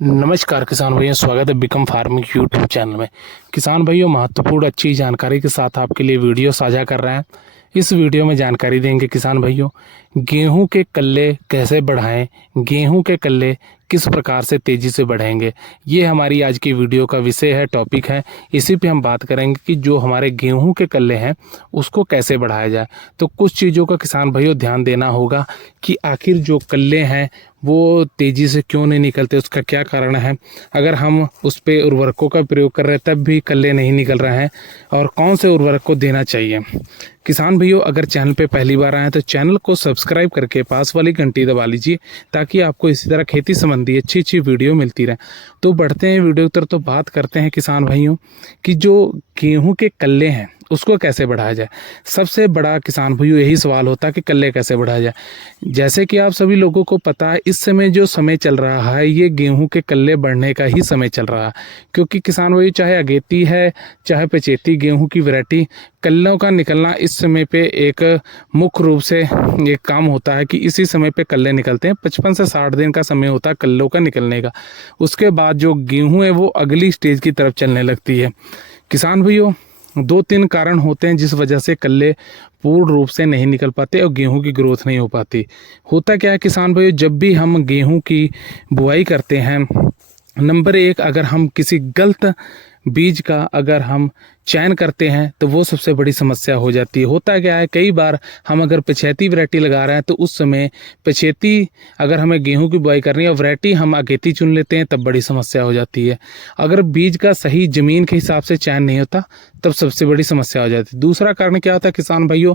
नमस्कार किसान भाइयों, स्वागत है बिकम फार्मिंग यूट्यूब चैनल में। किसान भाइयों, महत्वपूर्ण अच्छी जानकारी के साथ आपके लिए वीडियो साझा कर रहे हैं। इस वीडियो में जानकारी देंगे किसान भाइयों, गेहूं के कल्ले कैसे बढ़ाएं, गेहूं के कल्ले किस प्रकार से तेज़ी से बढ़ेंगे, ये हमारी आज की वीडियो का विषय है, टॉपिक है। इसी पे हम बात करेंगे कि जो हमारे गेहूं के कल्ले हैं उसको कैसे बढ़ाया जाए। तो कुछ चीज़ों का किसान भाइयों ध्यान देना होगा कि आखिर जो कल्ले हैं वो तेज़ी से क्यों नहीं निकलते, उसका क्या कारण है। अगर हम उस पर उर्वरकों का प्रयोग कर रहे हैं तब भी कल्ले नहीं निकल रहे हैं, और कौन से उर्वरक को देना चाहिए। किसान भाइयों, अगर चैनल पे पहली बार आए तो चैनल को सब्सक्राइब करके पास वाली घंटी दबा लीजिए, ताकि आपको इसी तरह खेती संबंधी अच्छी अच्छी वीडियो मिलती रहे। तो बढ़ते हैं वीडियो की तरफ। तो बात करते हैं किसान भाइयों कि जो गेहूं के कल्ले हैं उसको कैसे बढ़ाया जाए। सबसे बड़ा किसान भाइयों यही सवाल होता है कि कल्ले कैसे बढ़ाया जाए। जैसे कि आप सभी लोगों को पता है, इस समय जो समय चल रहा है ये गेहूं के कल्ले बढ़ने का ही समय चल रहा है। क्योंकि किसान भाई, चाहे अगेती है चाहे पचेती गेहूं की वैरायटी, कल्लों का निकलना इस समय पे एक मुख्य रूप से एक काम होता है कि इसी समय पे कल्ले निकलते हैं। 55 से 60 दिन का समय होता है कल्लों का निकलने का। उसके बाद जो गेहूं है वो अगली स्टेज की तरफ चलने लगती है। किसान भाइयों, 2-3 कारण होते हैं जिस वजह से कल्ले पूर्ण रूप से नहीं निकल पाते और गेहूं की ग्रोथ नहीं हो पाती। होता क्या है किसान भाइयों, जब भी हम गेहूं की बुआई करते हैं, नंबर एक, अगर हम किसी गलत बीज का अगर हम चयन करते हैं तो वो सबसे बड़ी समस्या हो जाती है। होता क्या है, कई बार हम अगर पछेती वैरायटी लगा रहे हैं तो उस समय पछेती अगर हमें गेहूं की बुआई करनी है और वैरायटी हम अगेती चुन लेते हैं, तब बड़ी समस्या हो जाती है। अगर बीज का सही ज़मीन के हिसाब से चयन नहीं होता तब सबसे बड़ी समस्या हो जाती है। दूसरा कारण क्या होता है किसान भाइयों,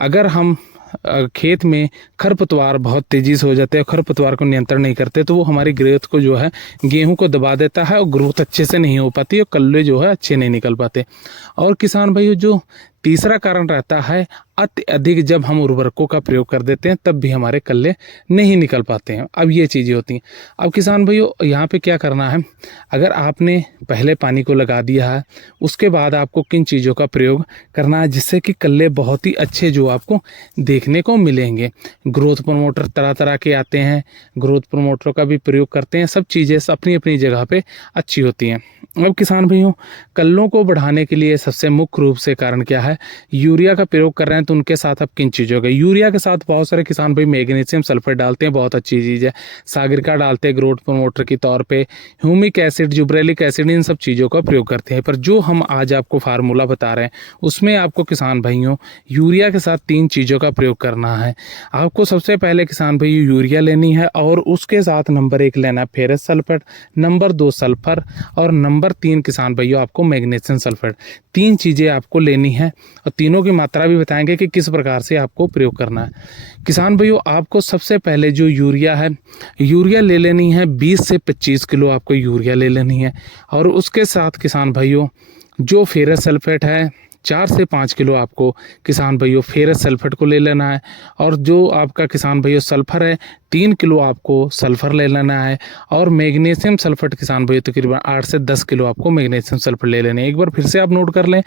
अगर हम खेत में खरपतवार बहुत तेज़ी से हो जाते हैं, खरपतवार को नियंत्रण नहीं करते, तो वो हमारी ग्रोथ को जो है गेहूं को दबा देता है और ग्रोथ अच्छे से नहीं हो पाती और कल्ले जो है अच्छे नहीं निकल पाते। और किसान भाइयों, जो तीसरा कारण रहता है, अत्यधिक जब हम उर्वरकों का प्रयोग कर देते हैं तब भी हमारे कल्ले नहीं निकल पाते हैं। अब ये चीज़ें होती हैं। अब किसान भाइयों, यहाँ पे क्या करना है, अगर आपने पहले पानी को लगा दिया है, उसके बाद आपको किन चीज़ों का प्रयोग करना है जिससे कि कल्ले बहुत ही अच्छे जो आपको देखने को मिलेंगे। ग्रोथ प्रमोटर तरह तरह के आते हैं, ग्रोथ प्रमोटर का भी प्रयोग करते हैं। सब चीज़ें अपनी अपनी जगह पे अच्छी होती हैं। अब किसान भाइयों, कल्लों को बढ़ाने के लिए सबसे मुख्य रूप से कारण क्या है, यूरिया का प्रयोग कर रहे हैं तो उनके साथ अब किन चीज़ों का, यूरिया के साथ बहुत सारे किसान भाई मैग्नीशियम सल्फेट डालते हैं, बहुत अच्छी चीज़ है। सागरिका डालते हैं ग्रोथ प्रमोटर के तौर पे, ह्यूमिक एसिड, जिब्रेलिक एसिड, इन सब चीज़ों का प्रयोग करते हैं। पर जो हम आज आपको फार्मूला बता रहे हैं उसमें आपको किसान भाइयों यूरिया के साथ 3 चीज़ों का प्रयोग करना है। आपको सबसे पहले किसान भाई यूरिया लेनी है और उसके साथ नंबर 1 लेना फेरस सल्फेट, नंबर 2 सल्फर और नंबर 3 किसान भाइयों आपको मैग्नीशियम सल्फेट। 3 चीज़ें आपको लेनी है और तीनों की मात्रा भी बताएंगे कि किस प्रकार से आपको प्रयोग करना है। किसान भाइयों, आपको सबसे पहले जो यूरिया है, यूरिया ले लेनी है 20 से 25 किलो आपको यूरिया ले लेनी है। और उसके साथ किसान भाइयों जो फेरस सल्फेट है 4 से 5 किलो आपको किसान भाइयों फेरस सल्फेट को ले लेना है। और जो आपका किसान भाइयों सल्फर है 3 किलो आपको सल्फर ले लेना है। और मैग्नीशियम सल्फेट किसान भाइयों तकरीबन 8 से 10 किलो आपको मैग्नीशियम सल्फेट ले लेने। एक बार फिर से आप नोट कर लें,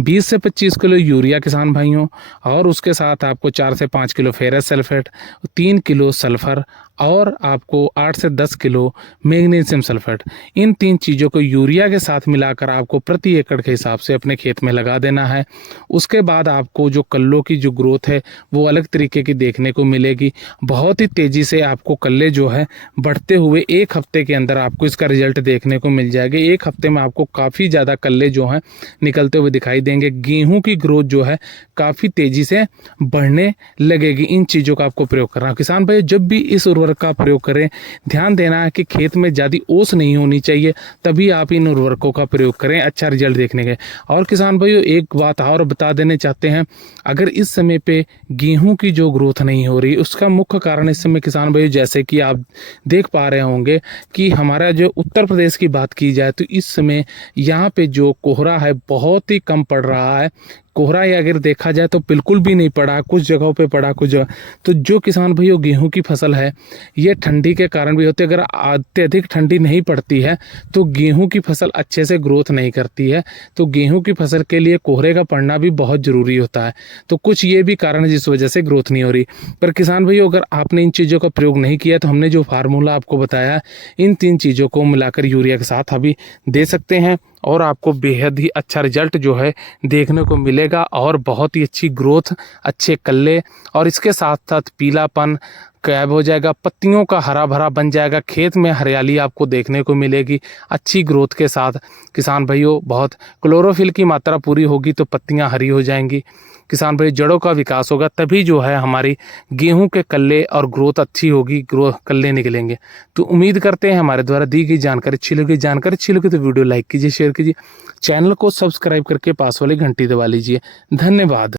20 से 25 किलो यूरिया किसान भाइयों, और उसके साथ आपको 4 से 5 kilo ferrous sulphate, 3 kilo sulphur और आपको 8 से 10 किलो मैग्नीशियम सल्फेट। इन 3 चीज़ों को यूरिया के साथ मिलाकर आपको प्रति एकड़ के हिसाब से अपने खेत में लगा देना है। उसके बाद आपको जो कल्लों की जो ग्रोथ है वो अलग तरीके की देखने को मिलेगी। बहुत ही तेज़ी से आपको कल्ले जो है बढ़ते हुए 1 हफ्ते के अंदर आपको इसका रिजल्ट देखने को मिल जाएगा। 1 हफ्ते में आपको काफ़ी ज़्यादा कल्ले जो हैं निकलते हुए दिखाई देंगे। गेहूँ की ग्रोथ जो है काफ़ी तेज़ी से बढ़ने लगेगी। इन चीज़ों का आपको प्रयोग करना है। किसान भाई, जब भी इस उर्वरक का प्रयोग करें, ध्यान देना है कि खेत में ज़्यादा ओस नहीं होनी चाहिए, तभी आप इन उर्वरकों का प्रयोग करें अच्छा रिजल्ट देखने के। और किसान भाइयों, एक बात और बता देने चाहते हैं, अगर इस समय पे गेहूं की जो ग्रोथ नहीं हो रही, उसका मुख्य कारण इस समय किसान भाइयों, जैसे कि आप देख पा रहे होंगे कि हमारा जो उत्तर प्रदेश की बात की जाए तो इस समय यहाँ पे जो कोहरा है बहुत ही कम पड़ रहा है। कोहरा या अगर देखा जाए तो बिल्कुल भी नहीं पड़ा, कुछ जगहों पे पड़ा, कुछ जगह। तो जो किसान भाइयों गेहूं की फसल है ये ठंडी के कारण भी होती है। अगर अत्यधिक ठंडी नहीं पड़ती है तो गेहूं की फसल अच्छे से ग्रोथ नहीं करती है। तो गेहूं की फसल के लिए कोहरे का पड़ना भी बहुत ज़रूरी होता है। तो कुछ ये भी कारण है जिस वजह से ग्रोथ नहीं हो रही। पर किसान भाइयों अगर आपने इन चीज़ों का प्रयोग नहीं किया तो हमने जो फार्मूला आपको बताया इन 3 चीज़ों को मिलाकर यूरिया के साथ अभी दे सकते हैं और आपको बेहद ही अच्छा रिजल्ट जो है देखने को मिलेगा और बहुत ही अच्छी ग्रोथ, अच्छे कल्ले और इसके साथ साथ पीलापन गायब हो जाएगा, पत्तियों का हरा भरा बन जाएगा, खेत में हरियाली आपको देखने को मिलेगी। अच्छी ग्रोथ के साथ किसान भाइयों बहुत क्लोरोफिल की मात्रा पूरी होगी तो पत्तियां हरी हो जाएंगी। किसान भाई जड़ों का विकास होगा तभी जो है हमारी गेहूं के कल्ले और ग्रोथ अच्छी होगी, कल्ले निकलेंगे। तो उम्मीद करते हैं हमारे द्वारा दी गई जानकारी अच्छी लगी तो वीडियो लाइक कीजिए, शेयर कीजिए, चैनल को सब्सक्राइब करके पास वाली घंटी दबा लीजिए। धन्यवाद।